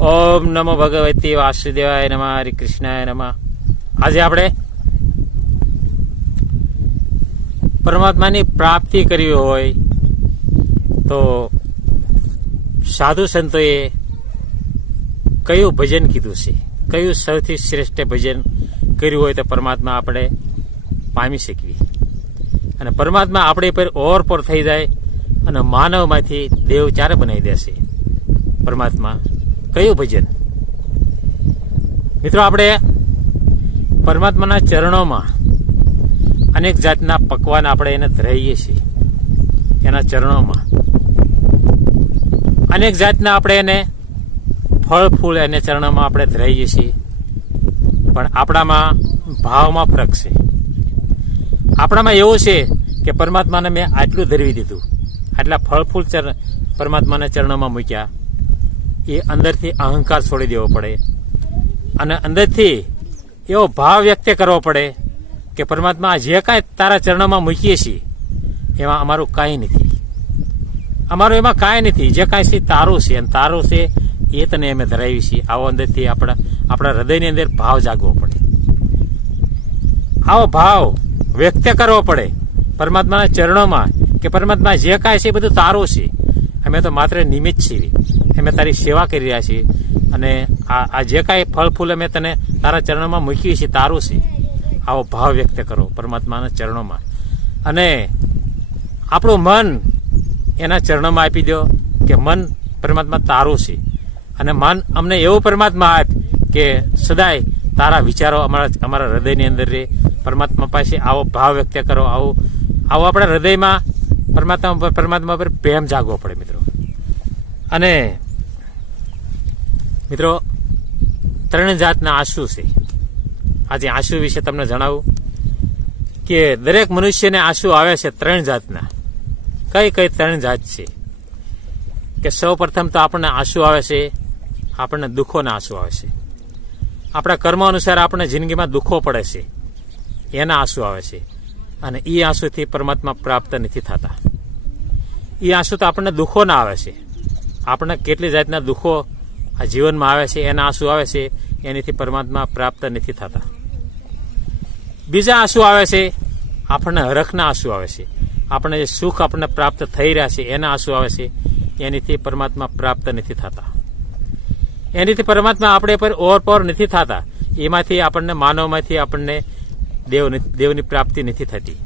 ઓમ નમો ભગવતી વાસુદેવાય નમઃ. હરિ કૃષ્ણાય નમઃ. આજે આપણે પરમાત્માની પ્રાપ્તિ કરવી હોય તો સાધુ સંતોએ કયું ભજન કીધું છે, કયું સૌથી શ્રેષ્ઠ ભજન કર્યું હોય તો પરમાત્મા આપણે પામી શકીએ અને પરમાત્મા આપણી પર ઓરપોર થઈ જાય અને માનવમાંથી દેવ ચારે બનાવી દેશે. પરમાત્મા કયું ભજન? મિત્રો, આપણે પરમાત્માના ચરણોમાં અનેક જાતના પકવાન આપણે એને ધરાવીએ છીએ. એના ચરણોમાં અનેક જાતના આપણે એને ફળ ફૂલ એને ચરણોમાં આપણે ધરાવીએ છીએ. પણ આપણામાં ભાવમાં ફરક છે. આપણામાં એવું છે કે પરમાત્માને મેં આટલું ધરવી દીધું, આટલા ફળ ફૂલ પરમાત્માના ચરણોમાં મૂક્યા. એ અંદરથી અહંકાર છોડી દેવો પડે અને અંદરથી એવો ભાવ વ્યક્ત કરવો પડે કે પરમાત્મા જે કાંઈ તારા ચરણોમાં મૂકીએ છીએ એમાં અમારું કાંઈ નથી, અમારું એમાં કાંઈ નથી. જે કાંઈ છે તારું છે અને તારું છે એ તને અમે ધરાવી છીએ. આવો અંદરથી આપણા હૃદયની અંદર ભાવ જાગવો પડે, આવો ભાવ વ્યક્ત કરવો પડે પરમાત્માના ચરણોમાં કે પરમાત્મા જે કાંઈ છે એ બધું તારું છે. અમે તો માત્ર નિમિત્ત છીએ, અમે તારી સેવા કરી રહ્યા છીએ અને આ જે કાંઈ ફળ ફૂલ અમે તને તારા ચરણોમાં મૂકીએ છીએ તારું છે. આવો ભાવ વ્યક્ત કરો પરમાત્માના ચરણોમાં અને આપણું મન એના ચરણોમાં આપી દો કે મન પરમાત્મા તારું છે અને મન અમને એવું પરમાત્મા આપ કે સદાય તારા વિચારો અમારા હૃદયની અંદર રહે. પરમાત્મા પાસે આવો ભાવ વ્યક્ત કરો, આવો આપણા હૃદયમાં પરમાત્મા પર પ્રેમ જાગવો પડે મિત્રો. અને મિત્રો, 3 જાતના આંસુ છે. આજે આંસુ વિશે તમને જણાવું કે દરેક મનુષ્યને આંસુ આવે છે 3 જાતના. કઈ 3 જાત છે કે સૌ પ્રથમ તો આપણને આંસુ આવે છે, આપણને દુઃખોના આંસુ આવે છે. આપણા કર્મ અનુસાર આપણને જિંદગીમાં દુઃખો પડે છે, એના આંસુ આવે છે અને એ આંસુથી પરમાત્મા પ્રાપ્ત નથી થતા. એ આંસુ તો આપણને દુઃખોના આવે છે. આપણને કેટલી જાતના દુઃખો આ જીવનમાં આવે છે, એના આંસુ આવે છે, એનાથી પરમાત્મા પ્રાપ્ત નથી થતા. બીજા આંસુ આવે છે, આપણને હરખના આંસુ આવે છે. આપણને જે સુખ આપણને પ્રાપ્ત થઈ રહ્યા છે એના આંસુ આવે છે, એનાથી પરમાત્મા પ્રાપ્ત નથી થતા. એનાથી પરમાત્મા આપણે પર ઓરપોર નથી થતા. એમાંથી આપણને માનવમાંથી આપણને દેવની પ્રાપ્તિ નથી થતી.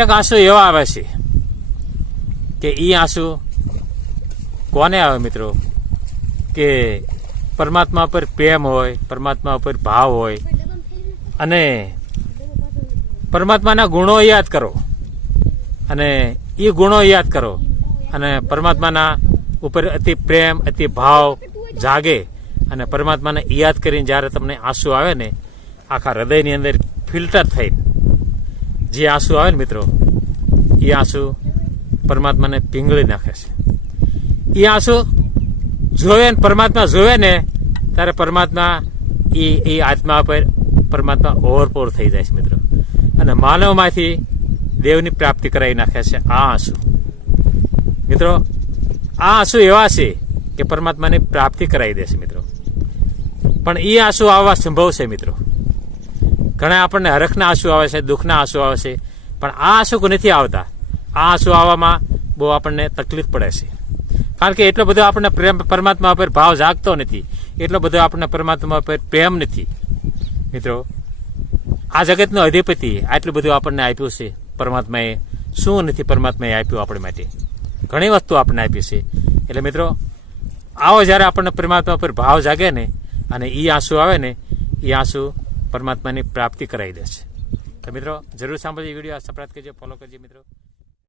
એક આંસુ એવા આવે છે કે એ આંસુ કોને આવે મિત્રો? કે પરમાત્મા પર પ્રેમ હોય, પરમાત્મા પર ભાવ હોય અને પરમાત્માના ગુણો યાદ કરો અને એ ગુણો યાદ કરો અને પરમાત્માના ઉપર અતિ પ્રેમ અતિ ભાવ જાગે અને પરમાત્માને યાદ કરીને જ્યારે તમને આંસુ આવે ને આખા હૃદયની અંદર ફિલ્ટર થઈને જે આંસુ આવે ને મિત્રો, એ આંસુ પરમાત્માને પીંગળી નાખે છે. એ આંસુ જોવે ને પરમાત્મા જોવે ને ત્યારે પરમાત્મા એ આત્મા પર પરમાત્મા ઓવરપોર થઈ જાય છે મિત્રો અને માનવમાંથી દેવની પ્રાપ્તિ કરાવી નાખે છે આ આંસુ. મિત્રો, આ આંસુ એવા છે કે પરમાત્માની પ્રાપ્તિ કરાવી દેશે મિત્રો. પણ એ આંસુ આવવા સંભવ છે મિત્રો. ઘણા આપણને હરખના આંસુ આવે છે, દુઃખના આંસુ આવે છે, પણ આ આંસુ નથી આવતા. આ આંસુ આવવામાં બહુ આપણને તકલીફ પડે છે કારણ કે એટલો બધો આપણને પ્રેમ પરમાત્મા પર ભાવ જાગતો નથી, એટલો બધો આપણને પરમાત્મા પર પ્રેમ નથી. મિત્રો, આ જગતનો અધિપતિ આટલું બધું આપણને આપ્યું છે પરમાત્માએ. શું નથી પરમાત્માએ આપ્યું આપણી માટે? ઘણી વસ્તુ આપણને આપી છે. એટલે મિત્રો, આવો જ્યારે આપણને પરમાત્મા પર ભાવ જાગે ને અને એ આંસુ આવે ને, એ આંસુ પરમાત્માની પ્રાપ્તિ કરાવી દે છે. તો મિત્રો, જરૂર સાંભળજો વિડીયો, સબસ્ક્રાઇબ કરજો, ફોલો કરજો મિત્રો.